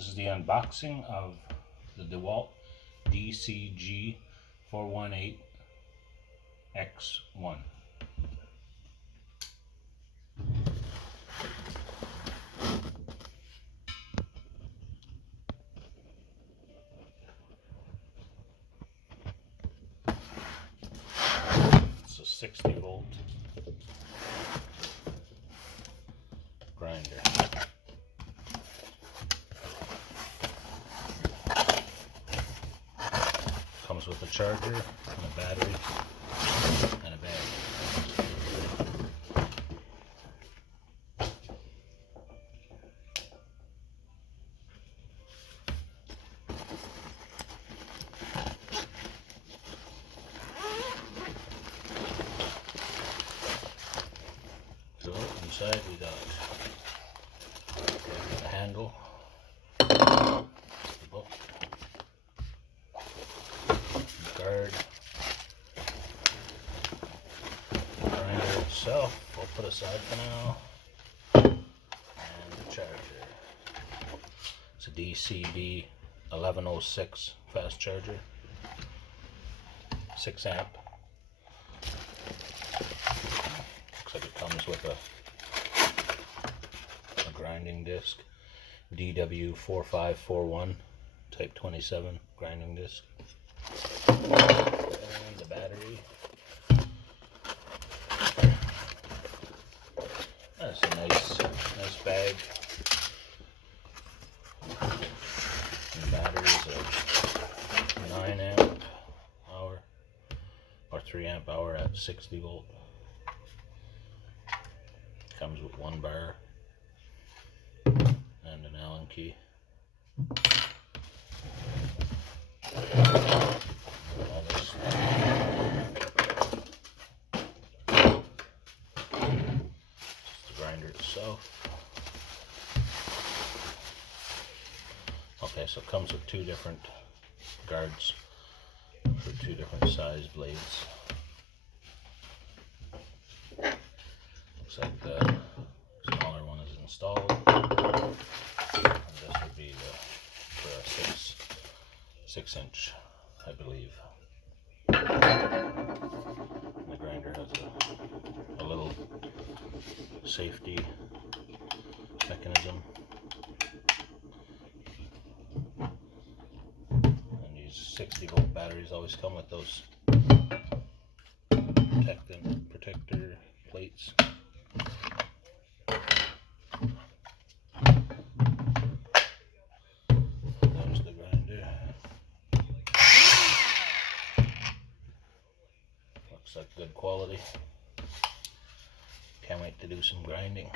This is the unboxing of the dewalt dcg418x1. It's a 60-volt grinder. Comes with a charger and a battery and a bag. So inside we got the handle, the book, guard, the grinder itself, we'll put aside for now, and the charger. It's a dcg418x1 fast charger, 6 amp. Looks like it comes with a grinding disc, dw4541 type 27 grinding disc. And the battery. That's a nice bag. And the battery is a 9 amp hour or 3 amp hour at 60 volt. Comes with 1 bar and an Allen key. All this stuff. Just the grinder itself. Okay, so it comes with 2 different guards for 2 different size blades. Looks like the smaller one is installed. And this would be for a 6-inch, I believe. And the grinder has a little safety mechanism. And these 60-volt batteries always come with those protector plates. There's the grinder. Looks like good quality. Can't wait to do some grinding.